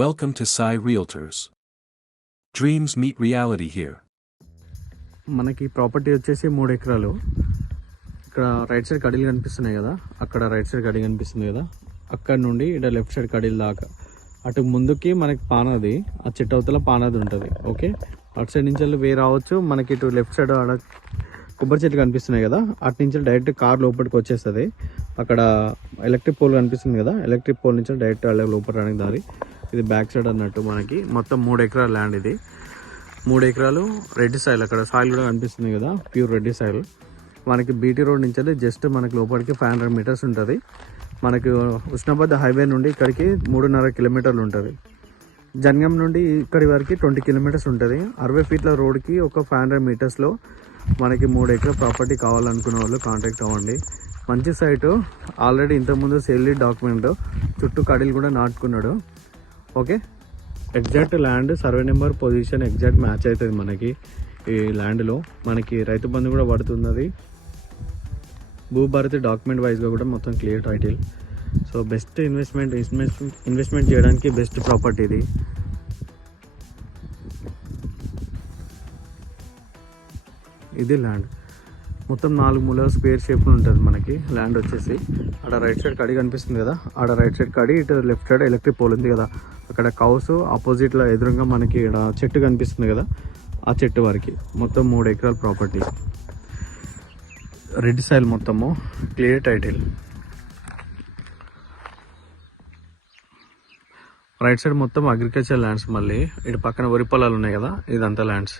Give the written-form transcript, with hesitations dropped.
Welcome to Sai Realtors. Dreams meet reality here. మనకి property వచ్చేసి 3 ఎకరాలు. ఇక్కడ రైట్ సైడ్ కడీలు కనిపిస్తున్నాయి కదా, అక్కడ రైట్ సైడ్ కడీ కనిపిస్తుంది కదా, అక్కడ నుండి ఇక్కడ లెఫ్ట్ సైడ్ కడీలు దాకా అటు ముందుకి మనకి పానాది, ఆ చెట్టు అవతల పానాది ఉంటుంది. ఓకే, అటు సైడ్ నుంచి వే రావచ్చు. మనకి ఇటు లెఫ్ట్ సైడ్ ఆడ కొబ్బరి చెట్లు కనిపిస్తున్నాయి కదా, అటు నుంచి డైరెక్ట్ కార్ లోపలికి వచ్చేస్తుంది. అక్కడ ఎలక్ట్రిక్ పోల్ కనిపిస్తుంది కదా, ఎలక్ట్రిక్ పోల్ నుంచి డైరెక్ట్ లోపల రావడానికి దారి. ఇది బ్యాక్ సైడ్ అన్నట్టు. మనకి మొత్తం 3 ఎకరాల ల్యాండ్. ఇది 3 ఎకరాలు రెడ్డి సాయిల్. అక్కడ సాయిల్ కూడా కనిపిస్తుంది కదా, ప్యూర్ రెడ్డి సాయిల్. మనకి బీటీ రోడ్ నుంచి జస్ట్ మనకి లోపలికి 500 మీటర్స్ ఉంటుంది. మనకి ఉస్నాబాద్ హైవే నుండి ఇక్కడికి 3.5 కిలోమీటర్లు ఉంటుంది. జన్గం నుండి ఇక్కడి వరకు 20 కిలోమీటర్స్ ఉంటుంది. 60 ఫీట్ల రోడ్కి ఒక 500 మీటర్స్లో మనకి 3 ఎకరాల ప్రాపర్టీ కావాలనుకునే వాళ్ళు కాంటాక్ట్ అవ్వండి. మంచి సైటు. ఆల్రెడీ ఇంతకుముందు సేల్ డాక్యుమెంట్ చుట్టూ కడీలు కూడా నాటుకున్నాడు. Okay, exact land survey number position exact match అవుతుంది మనకి. ఈ ల్యాండ్లో మనకి రైతు బంధు కూడా పడుతున్నది. భూభారతి డాక్యుమెంట్ వైజ్గా కూడా మొత్తం clear title. So best investment చేయడానికి బెస్ట్ ప్రాపర్టీ ఇది. ఇది ల్యాండ్ మొత్తం 4 మూలల స్క్వేర్ షేప్లో ఉంటుంది మనకి ల్యాండ్ వచ్చేసి. అక్కడ రైట్ సైడ్ కడి కనిపిస్తుంది కదా, ఆడ రైట్ సైడ్ కడి, ఇటు లెఫ్ట్ సైడ్ ఎలక్ట్రిక్ పోల్ ఉంది కదా, అక్కడ కౌస్ ఆపోజిట్లో ఎదురుగా మనకి ఇక్కడ చెట్టు కనిపిస్తుంది కదా, ఆ చెట్టు వరకు మొత్తం 3 ఎకరాల ప్రాపర్టీ. రెడ్ సాయిల్ మొత్తము క్లియర్ టైటిల్. రైట్ సైడ్ మొత్తం అగ్రికల్చర్ ల్యాండ్స్. మళ్ళీ ఇటు పక్కన వరి పొలాలు ఉన్నాయి కదా, ఇదంతా ల్యాండ్స్.